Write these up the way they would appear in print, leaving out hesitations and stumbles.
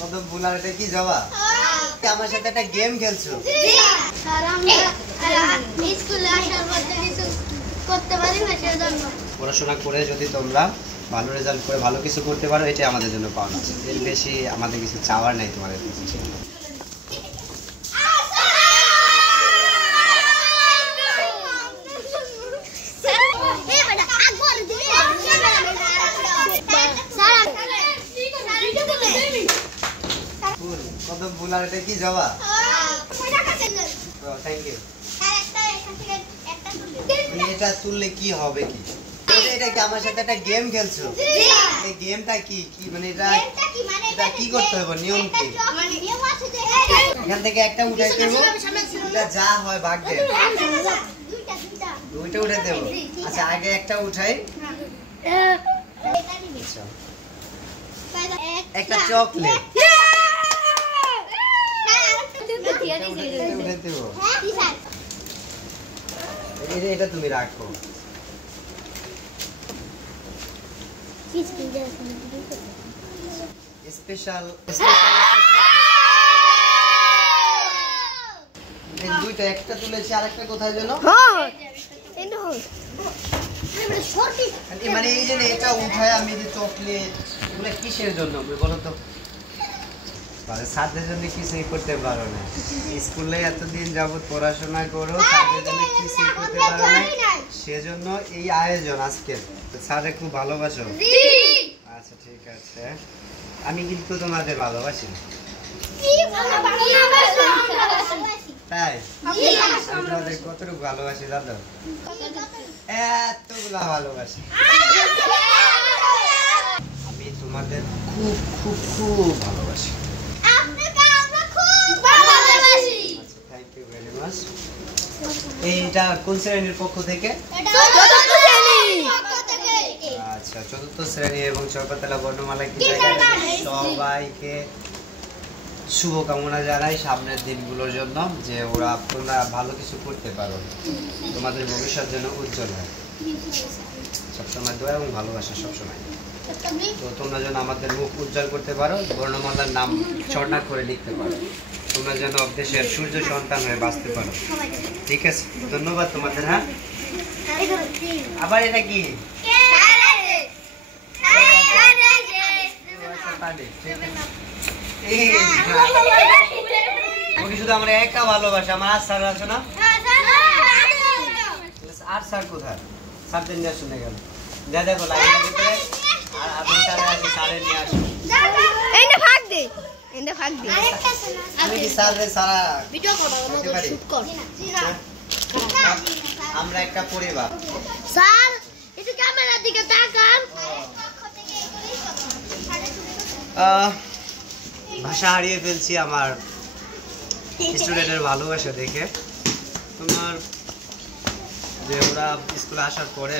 কত বুলার, এটা কি জবা? আমার সাথে একটা গেম খেলছো? পড়াশোনা করে যদি তোমরা ভালো রেজাল্ট করে ভালো কিছু করতে পারো, এটাই আমাদের জন্য পাওনা। এর বেশি আমাদের কিছু চাওয়ার নাই তোমাদের কাছে। কত বুলার, এটা কি জবা? Thank you. এটা তুললে কি হবে কি? এটা কি আমার সাথে একটা গেম খেলছো? এই গেমটা কি কি মানে এটা কি করতে হবে, নিয়ম কি? এখান থেকে একটা উঠাই দেব, এটা যা হয় ভাগ দেব। দুইটা উঠে দেব। আচ্ছা আগে একটা উঠাই। একটা চকলেট উঠে দেব। এটা তুমি রাখো। স্পেশাল দুইটা, একটা তুলেছি আর একটা কোথায় যেন? মানে এই যে এটা উঠায় আমি যে চকলেট, এগুলো কিসের জন্য বলো তো? সাথের জন্য কিছুই করতে পারো না। স্কুলে এতদিন যাবত পড়াশোনা করো, সাথের জন্য কিছুই করতে পারো না, সেজন্য এই আয়োজন আজকে। স্যারে খুব ভালোবাসো? আচ্ছা ঠিক আছে, আমি কিন্তু তোমাদের ভালোবাসি। তাই আমি তোমাদের কতটুকু ভালোবাসি দাদা? এতগুলা ভালোবাসি। আমি তোমাদের খুব খুব খুব ভালোবাসি। এইটা কোন শ্রেণীর পক্ষ থেকে? আচ্ছা চতুর্থ শ্রেণী এবং চরপাতলা বর্ণমালা কি সবাইকে শুভকামনা জানাই সামনের দিনগুলোর জন্য, যে ওরা তোমরা ভালো কিছু করতে পারো, তোমাদের ভবিষ্যৎ যেন উজ্জ্বল হয়। সবসময় দোয়া এবং ভালোবাসা সবসময়। তো তোমরা যেন আমাদের মুখ উজ্জ্বল করতে পারো, বর্ণমালার নাম স্বর্ণাক্ষরে করে লিখতে পারো, তোমরা যেন দেশের সূর্য সন্তান হয়ে বাঁচতে পারো। ঠিক আছে, ধন্যবাদ তোমাদের। হ্যাঁ আবার এটা কি? শুধু আমরা একা ভালোবাসি, আমার আর স্যার আছে না? আর স্যার কোথায়? স্যারদের নিয়ে শুনে গেল যা দেখো লাইনের ভিতরে। আর আপনি স্যার আছে, স্যারের নিয়ে আসুন। আমি কি স্যারের সারা ভিডিও করতে পারি? আমরা একটা পরিবার। স্যার একটু ক্যামেরার দিকে তাকান। ভাষা হারিয়ে ফেলছি আমার স্টুডেন্টের ভালোবাসা দেখে। তোমার যে ওরা স্কুলে আসার পরে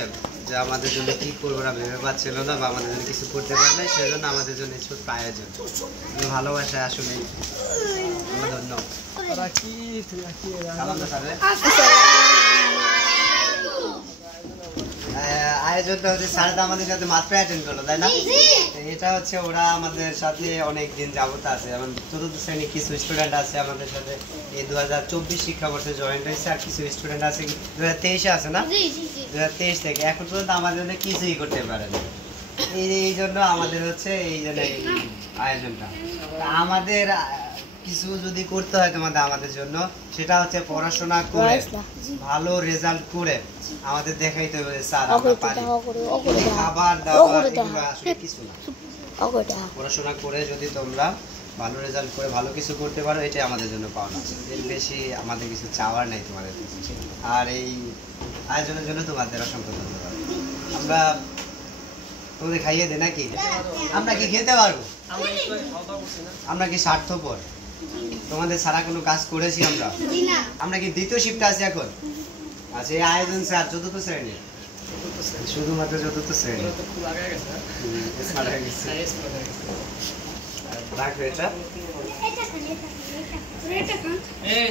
যে আমাদের জন্য কি করবো ওরা ভেবে পাচ্ছিল না, বা আমাদের জন্য কিছু করতে পারে না, সেজন্য আমাদের জন্য ছোট্ট আয়োজন। ভালোবাসা আসলে ধন্যবাদ। আয়োজনটা হচ্ছে স্যারটা আমাদের সাথে মাত্র অ্যাটেন্ড করলো, তাই না? এটা হচ্ছে ওরা আমাদের সাথে অনেক দিন যাবত আছে। যেমন চতুর্থ শ্রেণীর কিছু স্টুডেন্ট আছে আমাদের সাথে এই 2024 শিক্ষাবর্ষে জয়েন্ট হয়েছে, আর কিছু স্টুডেন্ট আছে 2023-এ আছে না, 2023 থেকে এখন পর্যন্ত আমাদের জন্য কিছুই করতে পারে না। এই জন্য আমাদের হচ্ছে এই জন্য এই আয়োজনটা। আমাদের কিছু যদি করতে হয় তোমাদের আমাদের জন্য, সেটা হচ্ছে পড়াশোনা করে ভালো রেজাল্ট করে আমাদের দেখাইতে হবে স্যার আমরা পারি। খাবার দাবার এগুলো আসলে কিছু না। পড়াশোনা করে যদি তোমরা ভালো রেজাল্ট করে ভালো কিছু করতে পারো, এটাই আমাদের জন্য পাওনা। এর বেশি আমাদের কিছু চাওয়ার নাই তোমাদের কাছে। আর এই আয়োজনের জন্য তোমাদের অসংখ্য ধন্যবাদ। আমরা তোমাদের খাইয়ে দে নাকি? আমরা কি খেতে পারবো? আমরা কি স্বার্থপর? তোমাদের সারা কোনো কাজ করেছি আমরা? আমরা কি দ্বিতীয় শিফটে আছি এখন? আচ্ছা এই আয়োজন স্যার চতুর্থ শ্রেণী, শুধুমাত্র চতুর্থ শ্রেণী।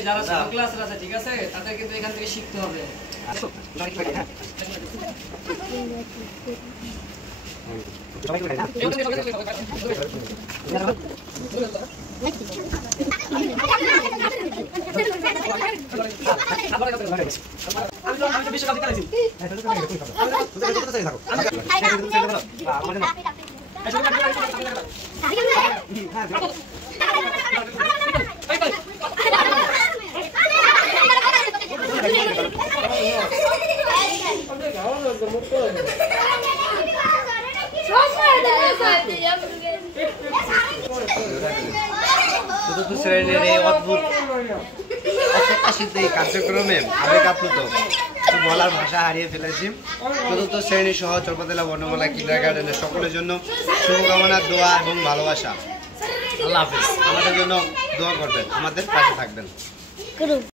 যারা ছোট ক্লাসের আছে ঠিক আছে, তাদের কিন্তু এখান থেকে শিখতে হবে। চতুর্থ শ্রেণীর এই অদ্ভুত অপ্রত্যাশিত এই কার্যক্রমে আবেগ আপ্লুত বলার ভাষা হারিয়ে ফেলেছি। চতুর্থ শ্রেণী সহ চরপতলা বর্ণমালা কিন্ডারগার্টেনের সকলের জন্য শুভকামনা, দোয়া এবং ভালোবাসা। আল্লাহ হাফেজ। আমাদের জন্য দোয়া করবেন, আমাদের পাশে থাকবেন।